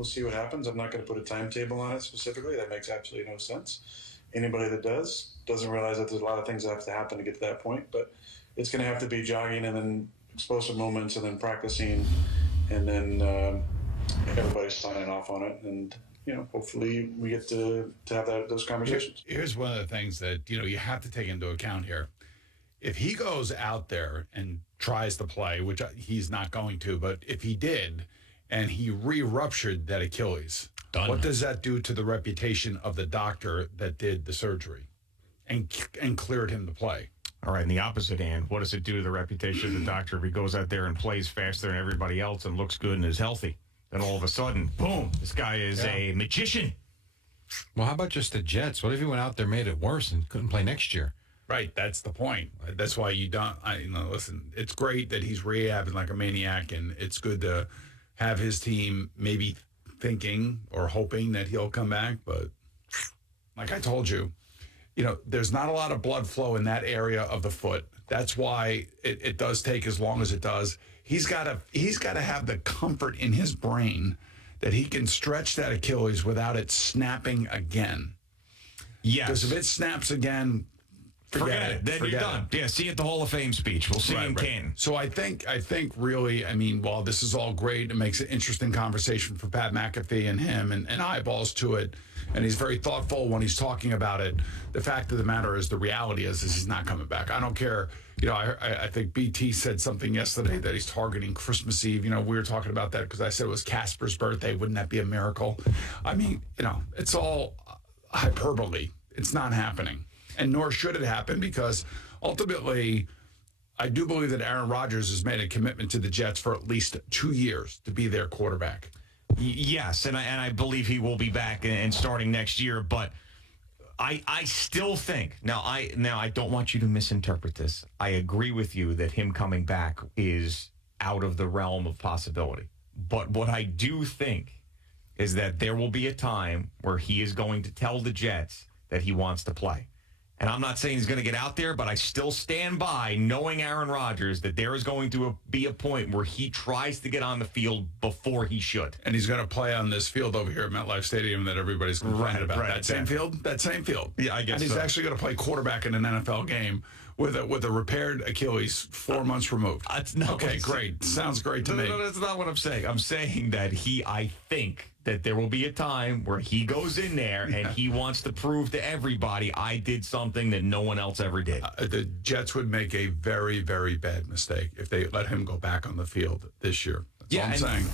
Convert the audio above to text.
We'll see what happens. I'm not going to put a timetable on it specifically. That makes absolutely no sense. Anybody that doesn't realize that there's a lot of things that have to happen to get to that point. But it's going to have to be jogging and then explosive moments and then practicing and then everybody's signing off on it. And hopefully we get to have those conversations. Here's one of the things that, you have to take into account here. If he goes out there and tries to play, which he's not going to, but if he did and he re-ruptured that Achilles, what does that do to the reputation of the doctor that did the surgery and cleared him to play? All right, in the opposite hand, what does it do to the reputation of the doctor if he goes out there and plays faster than everybody else and looks good and is healthy? Then all of a sudden, boom, this guy is a magician. Well, how about just the Jets? What if he went out there, made it worse, and couldn't play next year? Right, that's the point. That's why you don't. Listen, it's great that he's rehabbing like a maniac, and it's good to have his team maybe thinking or hoping that he'll come back. But like I told you, there's not a lot of blood flow in that area of the foot. That's why it does take as long as it does. He's got to have the comfort in his brain that he can stretch that Achilles without it snapping again. Yes. Because if it snaps again, forget it. Then you're done. Yeah, see you at the Hall of Fame speech. We'll see you in Canton. So I think really, while this is all great, it makes an interesting conversation for Pat McAfee and him and eyeballs to it. And he's very thoughtful when he's talking about it. The fact of the matter is, the reality is he's not coming back. I don't care. I think BT said something yesterday that he's targeting Christmas Eve. We were talking about that because I said it was Casper's birthday. Wouldn't that be a miracle? It's all hyperbole. It's not happening. And nor should it happen, because ultimately, I do believe that Aaron Rodgers has made a commitment to the Jets for at least 2 years to be their quarterback. Yes, and I believe he will be back and starting next year. But I still think now I don't want you to misinterpret this. I agree with you that him coming back is out of the realm of possibility. But what I do think is that there will be a time where he is going to tell the Jets that he wants to play. And I'm not saying he's going to get out there, but I still stand by knowing Aaron Rodgers that there is going to be a point where he tries to get on the field before he should. And he's going to play on this field over here at MetLife Stadium that everybody's complaining about. That same field? That same field. Yeah, I guess And he's actually going to play quarterback in an NFL game with a repaired Achilles 4 months removed. That's not okay, great. Sounds great to me. No, that's not what I'm saying. I'm saying that I think that there will be a time where he goes in there and he wants to prove to everybody, I did something that no one else ever did. The Jets would make a very, very bad mistake if they let him go back on the field this year. That's all I'm saying.